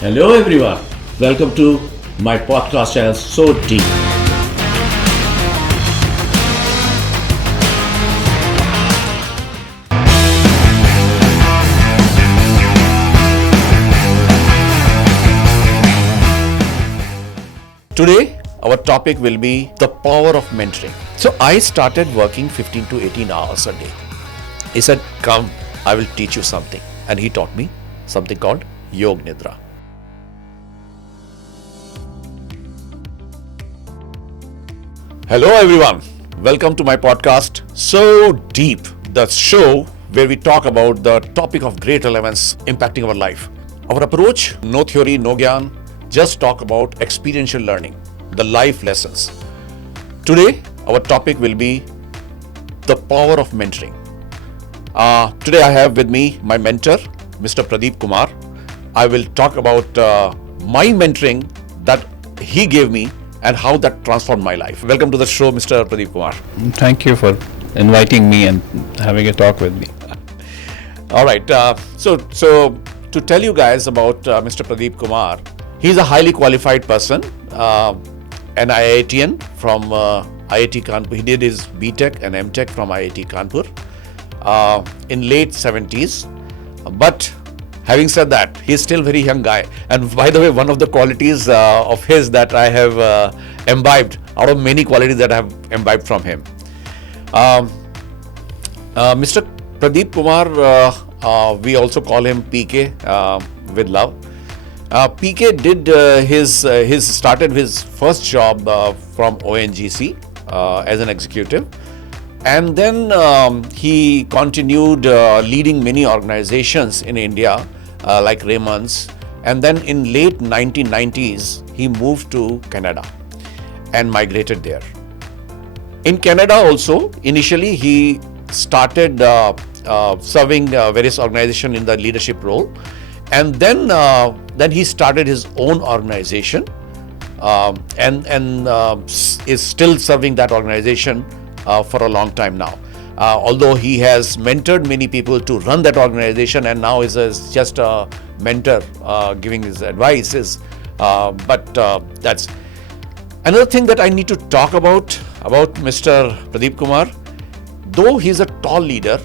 Hello everyone, welcome to my podcast channel So Deep. Today our topic will be the power of mentoring. So I started working 15 to 18 hours a day. He said, come, I will teach you something. And he taught me something called Yog Nidra. Hello everyone, welcome to my podcast So Deep, the show where we talk about the topic of great relevance impacting our life. Our approach, no theory, no gyan, just talk about experiential learning, the life lessons. Today, our topic will be the power of mentoring. Today I have with me my mentor, Mr. Pradeep Kumar. I will talk about my mentoring that he gave me and how that transformed my life. Welcome to the show, Mr. Pradeep Kumar. Thank you for inviting me and having a talk with me. All right. So to tell you guys about Mr. Pradeep Kumar, he's a highly qualified person, an IITian from IIT Kanpur. He did his BTech and MTech from IIT Kanpur in late 70s. But having said that, he's still a very young guy. And by the way, one of the qualities of his that I have imbibed, out of many qualities that I have imbibed from him. Mr. Pradeep Kumar, we also call him PK with love. PK did started his first job from ONGC as an executive. And then he continued leading many organizations in India, like Raymond's. And then in late 1990s, he moved to Canada and migrated there. In Canada also, initially he started serving various organizations in the leadership role. And then he started his own organization and is still serving that organization for a long time now. Although he has mentored many people to run that organization and now is just a mentor giving his advices. But that's another thing that I need to talk about Mr. Pradeep Kumar. Though he's a tall leader,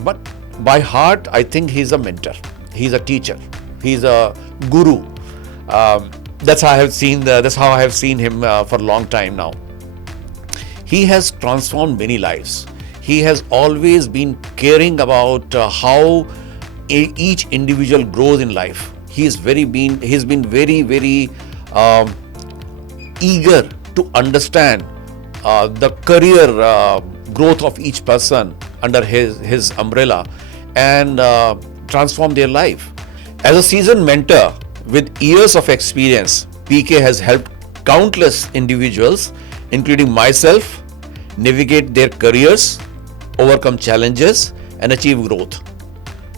but by heart I think he's a mentor. He's a teacher. He's a guru. That's how I have seen him for a long time now. He has transformed many lives. He has always been caring about how each individual grows in life. He's been very eager to understand the career growth of each person under his umbrella and transform their life. As a seasoned mentor with years of experience, PK has helped countless individuals, including myself, navigate their careers, overcome challenges, and achieve growth.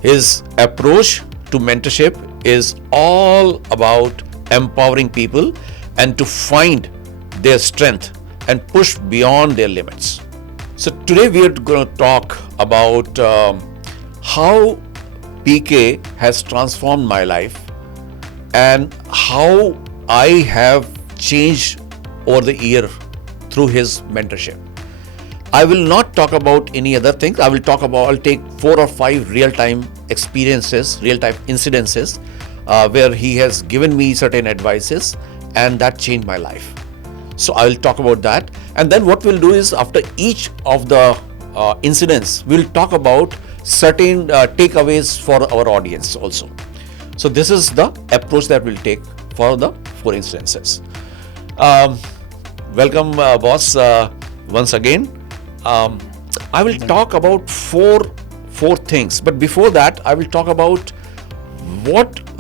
His approach to mentorship is all about empowering people and to find their strength and push beyond their limits. So today we are going to talk about how PK has transformed my life and how I have changed over the year through his mentorship. I will not talk about any other things. I'll take 4 or 5 real-time experiences, real-time incidences where he has given me certain advices and that changed my life. So I will talk about that. And then what we'll do is after each of the incidents, we'll talk about certain takeaways for our audience also. So this is the approach that we'll take for the 4 instances. Welcome, boss, once again. I will talk about four things, but before that, I will talk about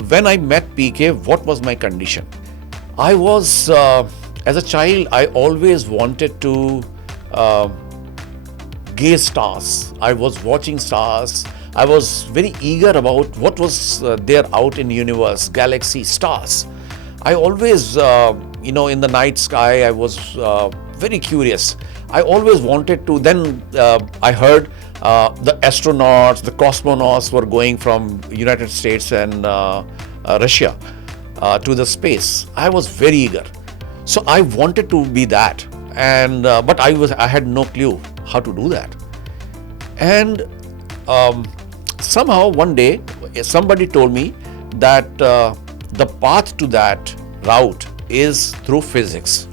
when I met PK, what was my condition. I was, as a child, I always wanted to gaze stars. I was watching stars. I was very eager about what was there out in the universe, galaxy, stars. I always, in the night sky, I was very curious. I always wanted to, then I heard the astronauts, the cosmonauts were going from United States and Russia. to the space. I was very eager. So I wanted to be that, and but I had no clue how to do that. And somehow one day somebody told me that the path to that route is through physics,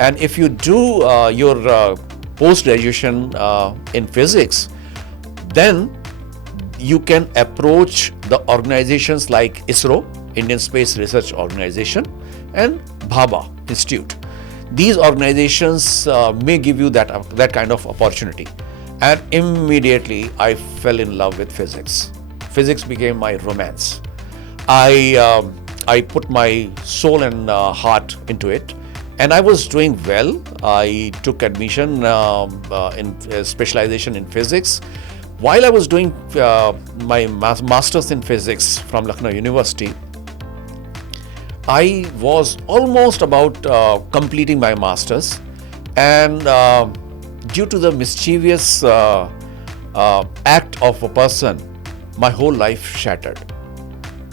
and if you do your post graduation in physics, then you can approach the organizations like ISRO, Indian Space Research Organization, and Bhabha Institute. These organizations may give you that kind of opportunity. And immediately I fell in love with physics. Physics became my romance. I put my soul and heart into it, and I was doing well. I took admission in specialization in physics. While I was doing my master's in physics from Lucknow University, I was almost about completing my master's, and due to the mischievous act of a person, my whole life shattered.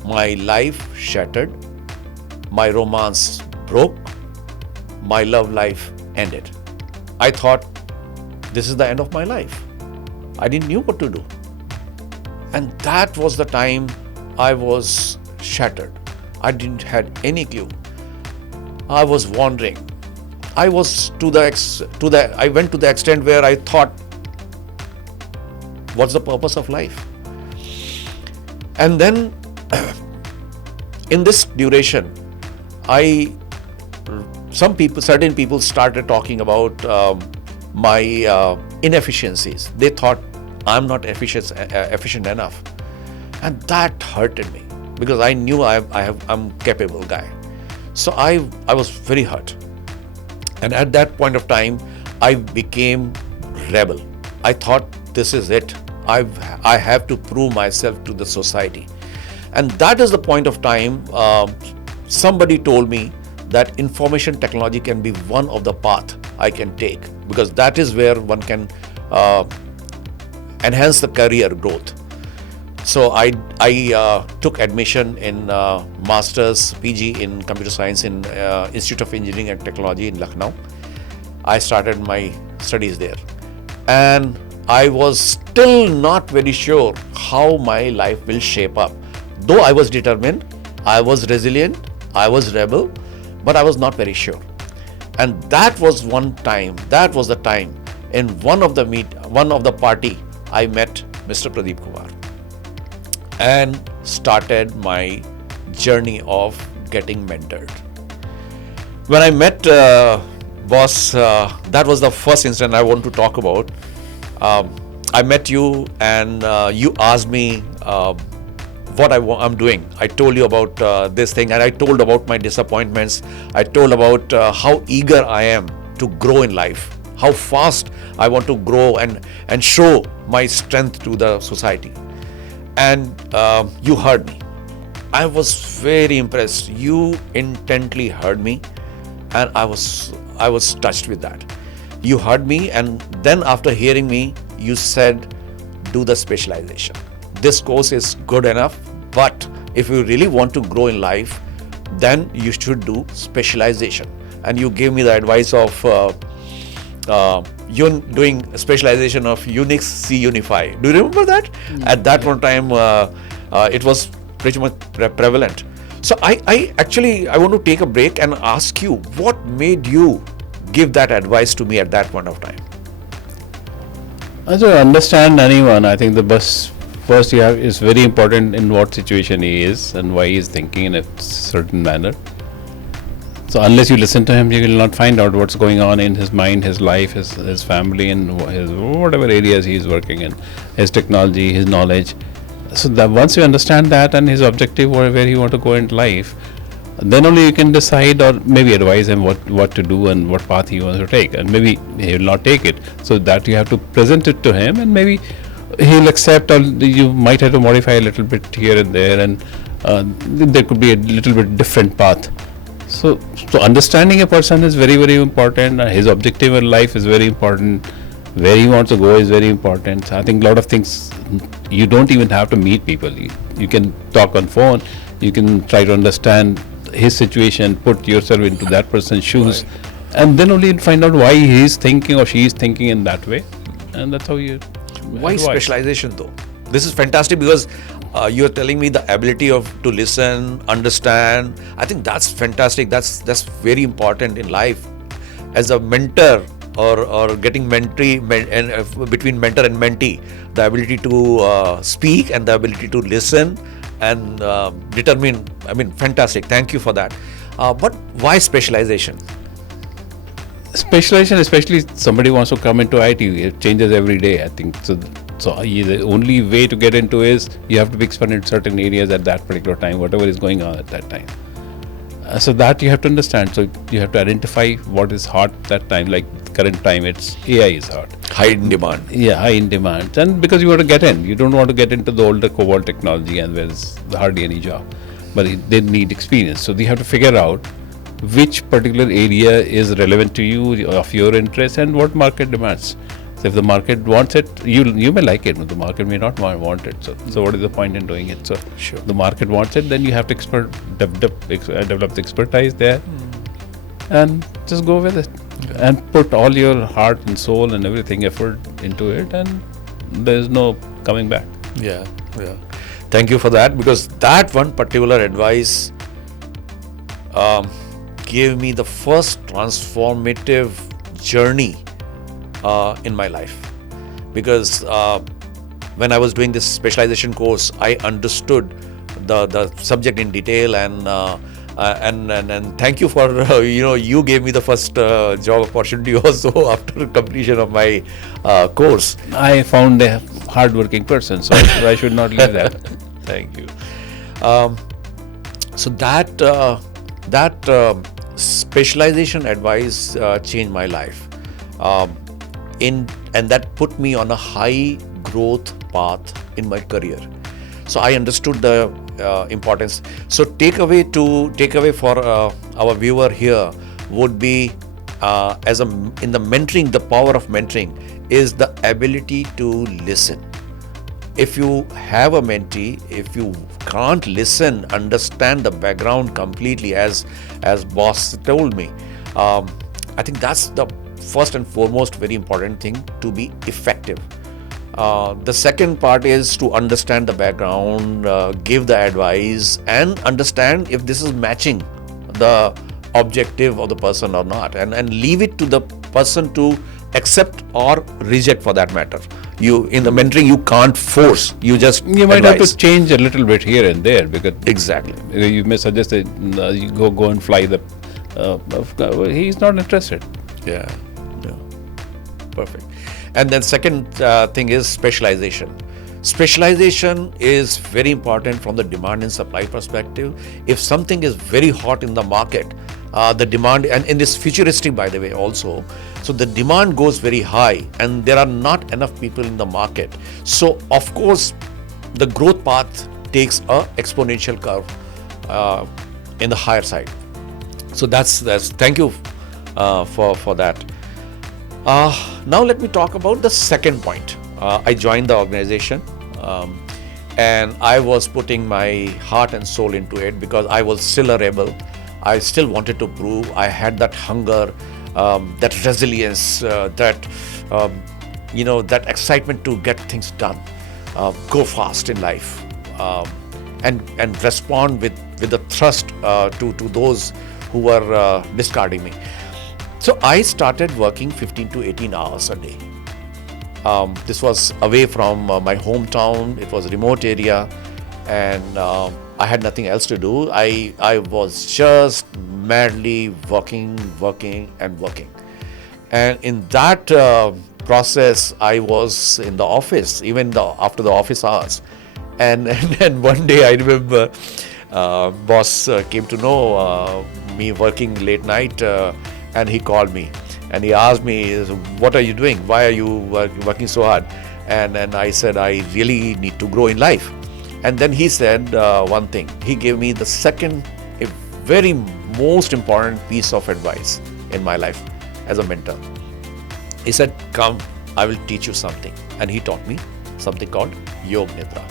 My life shattered. My romance broke. My love life ended. I thought, this is the end of my life. I didn't know what to do. And that was the time I was shattered. I didn't had any clue. I was wandering. I was I went to the extent where I thought, what's the purpose of life? And then in this duration, certain people started talking about my inefficiencies. They thought I'm not efficient enough, and that hurted me because I knew I'm capable guy. So I was very hurt, and at that point of time, I became rebel. I thought, this is it. I have to prove myself to the society, and that is the point of time. Somebody told me that information technology can be one of the path I can take, because that is where one can enhance the career growth. So I took admission in Masters PG in Computer Science in Institute of Engineering and Technology in Lucknow. I started my studies there, and I was still not very sure how my life will shape up. Though I was determined, I was resilient, I was rebel, but I was not very sure. And that was the time in one of the party, I met Mr. Pradeep Kumar and started my journey of getting mentored. When I met boss, that was the first incident I want to talk about. I met you, and you asked me what I'm doing. I told you about this thing, and I told about my disappointments. I told about how eager I am to grow in life, how fast I want to grow and show my strength to the society. And you heard me. I was very impressed. You intently heard me, and I was touched with that. You heard me, and then after hearing me, you said, do the specialization. This course is good enough, but if you really want to grow in life, then you should do specialization. And you gave me the advice of doing specialization of Unix C Unify. Do you remember that? At that one time, it was pretty much prevalent. So I want to take a break and ask you, what made you give that advice to me at that point of time? As I understand anyone, I think the first you have is very important in what situation he is and why he is thinking in a certain manner. So unless you listen to him, you will not find out what's going on in his mind, his life, his family, and his whatever areas he is working in, his technology, his knowledge. So that once you understand that and his objective or where he want to go in life, then only you can decide or maybe advise him what to do and what path he wants to take, and maybe he will not take it. So that you have to present it to him, and maybe he'll accept, or you might have to modify a little bit here and there, and there could be a little bit different path. So understanding a person is very, very important. His objective in life is very important. Where he wants to go is very important. So I think a lot of things, you don't even have to meet people. You can talk on phone. You can try to understand his situation, put yourself into that person's shoes, and then only you'll find out why he's thinking or she is thinking in that way, and that's how you. Why specialization though? This is fantastic because you're telling me the ability to listen, understand. I think that's fantastic. That's very important in life. As a mentor or getting between mentor and mentee, the ability to speak and the ability to listen and determine. I mean, fantastic. Thank you for that. But why specialization? Specialization, especially somebody wants to come into IT, it changes every day, I think. So the only way to get into is you have to be expert in certain areas at that particular time, whatever is going on at that time. So that you have to understand. So you have to identify what is hot that time. Like current time, it's AI is hot. High in demand. Yeah, high in demand. And because you want to get in, you don't want to get into the older COBOL technology and there's hardly any job. But they need experience. So you have to figure out which particular area is relevant to you, of your interest, and what market demands. So if the market wants it, you may like it, but the market may not want it. So what is the point in doing it? So sure. The market wants it, then you have to develop the expertise there, and just go with it, and put all your heart and soul and everything effort into it, and there is no coming back. Yeah. Thank you for that, because that one particular advice gave me the first transformative journey in my life, because when I was doing this specialization course, I understood the subject in detail, and thank you for you gave me the first job opportunity also after completion of my course. I found a hardworking person, so I should not leave that. Thank you. So that specialization advice changed my life, and that put me on a high growth path in my career. So I understood the importance. So takeaway for our viewer here would be in the mentoring, the power of mentoring is the ability to listen. If you have a mentee, if you can't listen, understand the background completely, as boss told me, I think that's the first and foremost very important thing to be effective. The second part is to understand the background, give the advice, and understand if this is matching the objective of the person or not, and leave it to the person to accept or reject, for that matter. You in the mentoring, you can't force, you might have to change a little bit here and there, because exactly you may suggest that you go and fly the he's not interested. Yeah, perfect. And then second thing is specialization. Specialization is very important from the demand and supply perspective. If something is very hot in the market, the demand, and in this futuristic, by the way, also, so the demand goes very high and there are not enough people in the market. So of course, the growth path takes a exponential curve in the higher side. So that's thank you for that. Now let me talk about the second point. I joined the organization and I was putting my heart and soul into it because I was still a rebel. I still wanted to prove. I had that hunger, that resilience, that excitement to get things done, go fast in life, and respond with the thrust to those who were discarding me. So I started working 15 to 18 hours a day. This was away from my hometown. It was a remote area, and I had nothing else to do. I was just madly working. And in that process, I was in the office, even after the office hours. And one day I remember boss came to know me working late night, and he called me and he asked me, "What are you doing? Why are you working so hard?" And I said, "I really need to grow in life." And then he said one thing. He gave me the second, a very most important piece of advice in my life as a mentor. He said, "Come, I will teach you something." And he taught me something called Yog Nidra.